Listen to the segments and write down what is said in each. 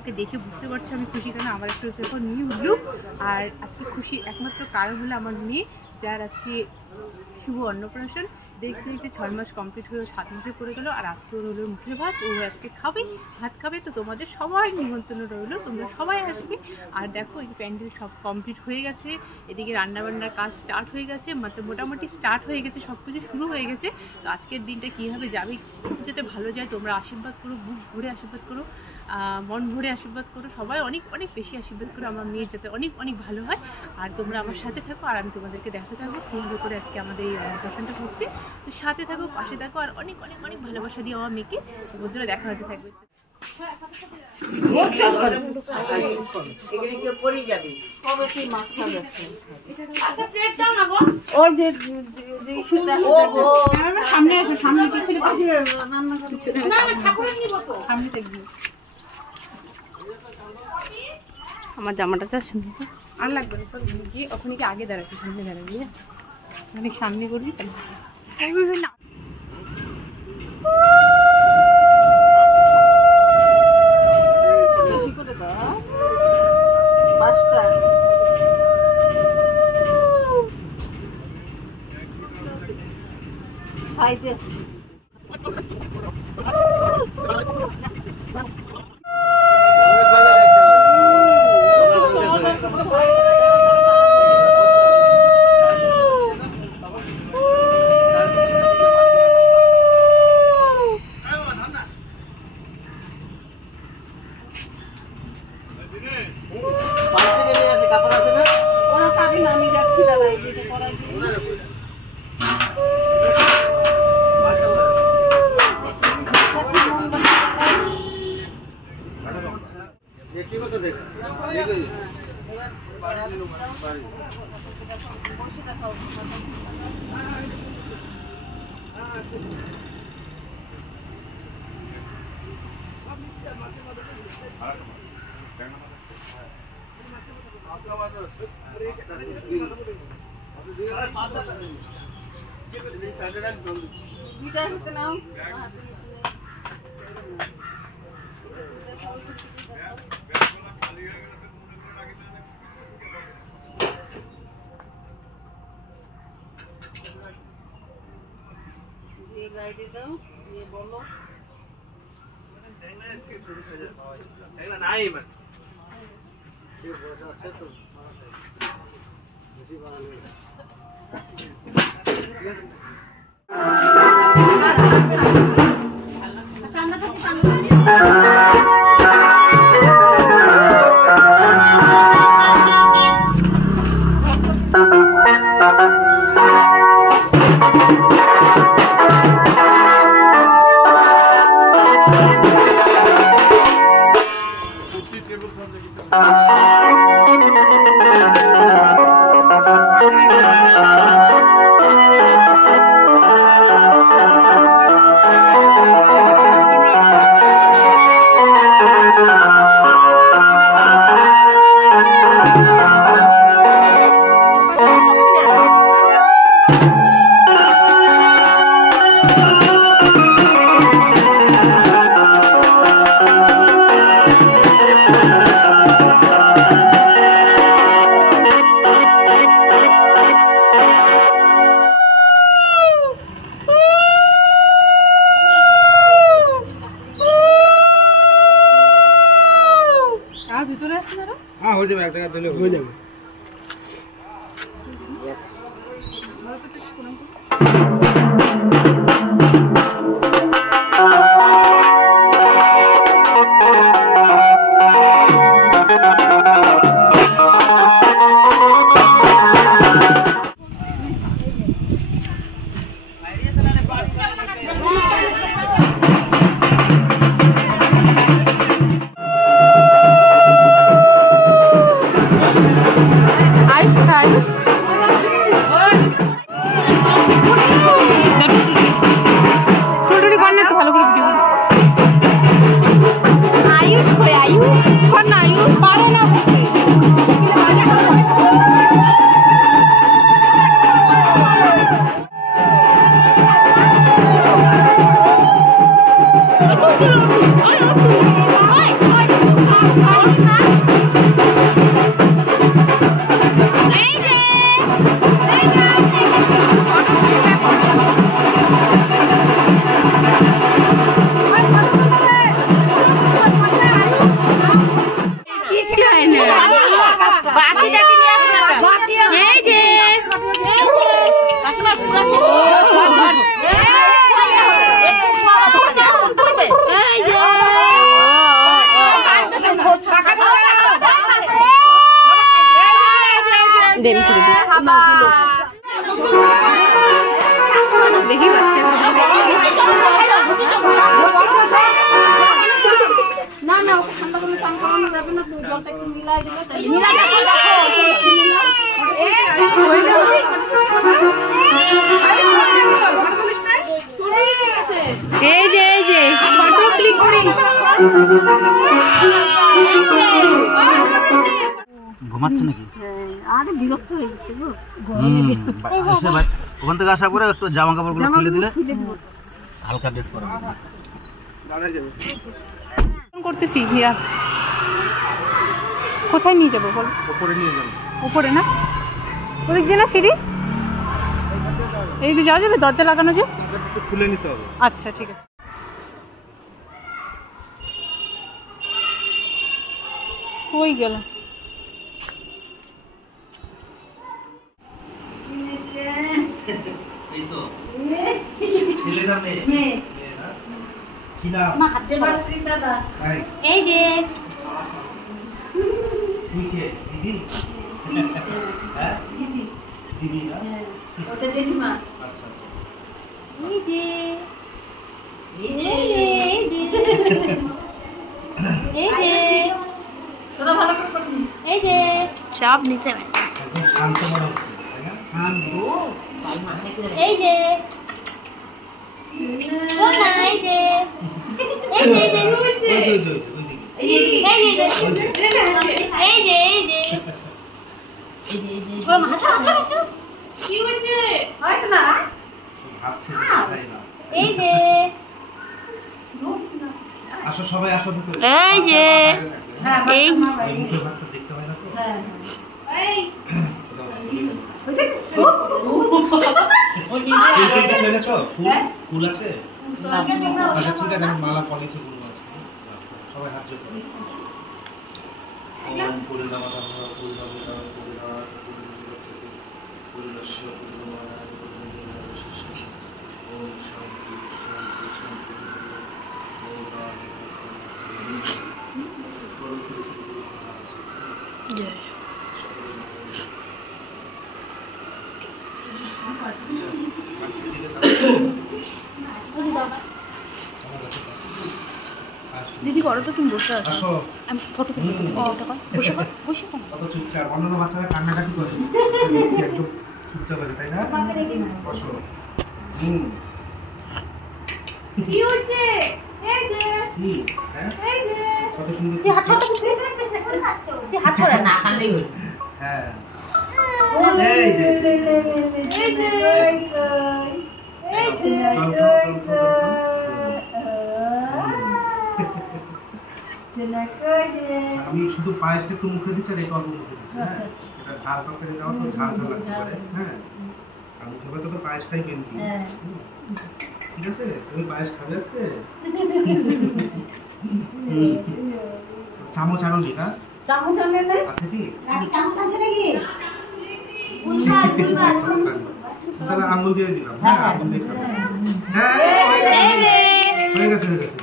আমাকে দেখে বুঝতে পারছো আমি খুশি কেন। আমার একটু দেখো নিউ লুক। আর আজকে খুশির একমাত্র কারণ হলো আমার মেয়ে, যার আজকে শুভ অন্নপ্রাশন। দেখতে দেখতে 6 মাস কমপ্লিট হয়ে 7 মাসে পড়ে গেলো। আর আজকে ওর হলো মুখে ভাত, ও আজকে খাবে, ভাত খাবে। তো তোমাদের সবাই নিমন্ত্রণ রইলো, তোমরা সবাই আসবে। আর দেখো এই প্যান্ডেল সব কমপ্লিট হয়ে গেছে, এদিকে রান্নাবান্নার কাজ স্টার্ট হয়ে গেছে, মোটামুটি স্টার্ট হয়ে গেছে, সব কিছু শুরু হয়ে গেছে। তো আজকের দিনটা কীভাবে যাবে, খুব যাতে ভালো যায়, তোমরা আশীর্বাদ করো, বুক ভরে আশীর্বাদ করো, মন ভরে আশীর্বাদ করো, সবাই অনেক অনেক বেশি আশীর্বাদ করো আমার মেয়ের যাতে অনেক অনেক ভালো হয়। আর তোমরা আমার সাথে থাকো, আর আমি তোমাদেরকে দেখাতে থাকবো কীভাবে করে আজকে আমাদের এই অন্নপ্রাশনটা হচ্ছে। তো সাথে থাকো, পাশে থাকো, আর অনেক অনেক অনেক ভালোবাসা দিয়ে আমার মেয়েকে বন্ধুরা দেখা হতে থাকবে। সামনে আসো, সামনে পিছনে আমার জামাটা চা শুনে আর লাগবে না, সব গিয়ে ওখানে কি আগে দাঁড়াবি, সামনে দাঁড়াবি, অনেক সামনে করবি না। বেশি করে দাও, 5টা সাইডে আছে। ये गाइड दाও, ये বলো দেখলা নাই মানে ये बहुत अच्छा तो मुझे वाला हो जाए एक जगह हो जाए দেখি বাচ্চা না না ঠান্ডা করে চান করানো যাবে না, তুই জলটা একটু মিলাই দিলে তাই এই যে ফটো ক্লিক করিস। ঘুমাচ্ছে নাকি? আরে বিরক্ত হয়ে গেছে গো ওখান থেকে আসার পরে একটু জামা কাপড়গুলো খুলে দিলে হালকা ড্রেস করা করতেছি। হিয়া কোথায় নিয়ে যাবো বল? উপরে নিয়ে যাবো। উপরে না ওদিক দিয়ে না সিঁড়ি এই দিয়ে যাওয়া যাবে? দরজা লাগানো যে খুলে নিতে হবে। আচ্ছা ঠিক আছে। কই গেল? এই তো ছেলেরা মেয়ে কি নাম? মাহাদেবাশ্রিতা দাস। এই যে তুই কে? দিদি? হ্যাঁ দিদি, দিদি না? ওটা জেঠিমা। আচ্ছা আচ্ছা। এই যে শোনা ভালো করে পড়বি। এই যে সব নিচে একদম শান্ত মনে হচ্ছে তাই না? শান্ত। এই যে শোনা, এই যে এই যে ওই যে ওইদিকে। কি হচ্ছে? হয় না ভাবছে যে তাই না। এই যে আসো সবাই আসো ভিতরে। এই যে এই মুখের ভাতটা দেখতে হয় না তো? এই কিছু এনেছো? ফুল আছে? আচ্ছা ঠিক আছে, আমি মালা পলিয়েছি, ফুল আছে। সবাই হাত জোড় করো। ওম পূর্ণমাদাঃ পূর্ণমিদং পূর্ণাৎ পূর্ণমুদচ্যতে পূর্ণস্য পূর্ণমাদায় পূর্ণমেবাবশিষ্যতে। ওম শান্তি শান্তি শান্তি। ওম রাধে বলো শ্রী শ্রী গুরু মহারাজ জয়। দিদি করো তো, তুমি বসে আছো। আসো। আমি ফটো তুলবো, তুমি ভিডিওটা কর। বসে কর, বসে কর। কত চুপচাপ, অন্যান্য বাচ্চারা কান্নাকাটি করে, একদম চুপচাপ আছে তাই না? বসো। কি হচ্ছে? এই যে কি? হ্যাঁ? এই যে কত সুন্দর। তুই হাত ছড়া, তুই হাত ছড়া না খালেই হল। হ্যাঁ এই যে এই যে চল চল চল আমি শুধু পায়েসটা একটু মুখে দিচ্ছি আর এটা অল্প মুখে দিচ্ছি। হ্যাঁ এটা ঝাল তরকারি দেওয়া তো ঝাল ঝাল লাগতে পারে। হ্যাঁ আর মুখে ভাতে তো পায়েসটাই মেন। ঠিক আছে, তুমি পায়েস খাবে আজকে? চামচ আনো নি? না চামচ আনলে না? আছে কি? নাকি চামচ আছে নাকি? তাহলে আঙুল দিয়ে দিলাম। হ্যাঁ আঙুল দিয়ে খাবে। হ্যাঁ হয়ে গেছে হয়ে গেছে।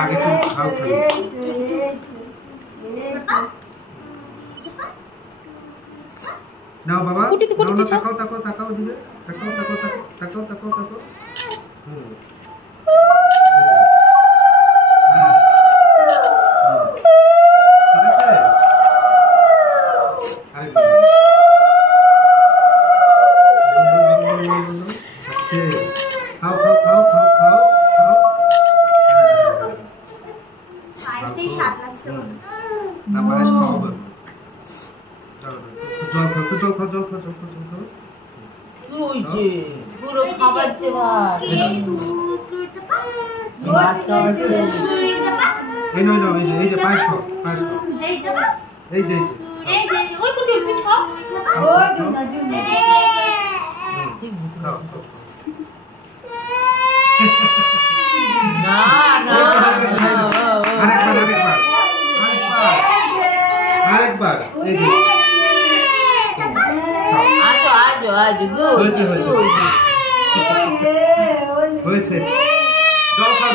আগে একটু খাও খাবে। নাও বাবা, নাও না, তাকাও তাকাও তাকাও দিবে, তাকাও তাকাও তাকাও তাকাও তাকাও। ঠিক আছে। খাও খাও খাও খাও খাও খাও। পায়েসটাই স্বাদ লাগছে। না পায়েস খাওয়াবো। জল খাও, জল খাও, জল খাও, জল খাও, জল খাও। ওই যে পুরো খাবার দেওয়া। এই নাও এই যে পায়েস খাও এই যে মা এই যে এই যে ওই কোটি হচ্ছে ছ ওই খাও না না আরেকবার এই যে আজো গুড হয়েছে জল খাও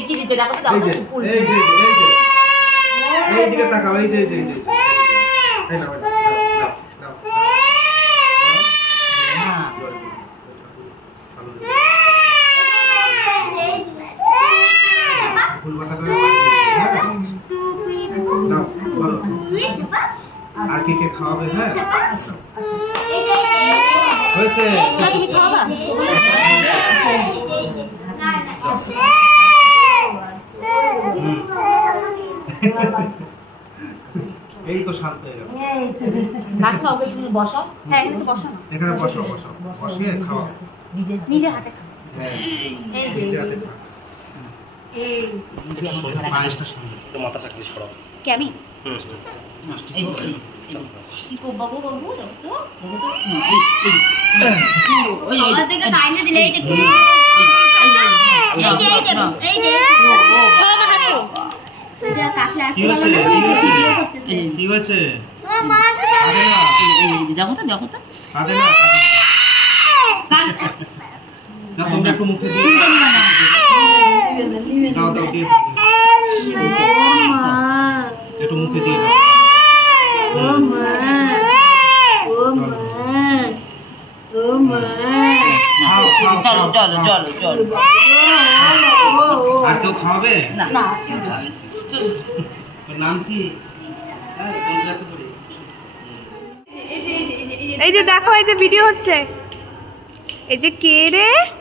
কি দিচ্ছে দেখো তো এই দিকে তাকাও এই যে ফুল মাথা করে দাও বলো আর কে খাওয়াবে হ্যাঁ হয়েছে এই তো শান্ত হয়ে গেল বসো হ্যাঁ একটু বসো না এখানে বসিয়ে খাওয়া নিজে হাতে খাও এই যে নিজে হাতে খাও এই পায়েসটা সামনে মাথাটা কি সরাও কে আমি আমার থেকে কাইন্ডলি দিলে এই যে এই যে যা কাকলে আসছে ভিডিও করতেছে কি হয়েছে মা দেখো তো কাঁদে না তোমরা একটু মুখে দিয়ে দাও দিয়ে একটু মুখে দিয়ে দাও চলো আর কেউ খাওয়াবে না নাম কি এই যে দেখো এই যে ভিডিও হচ্ছে এই যে কে রে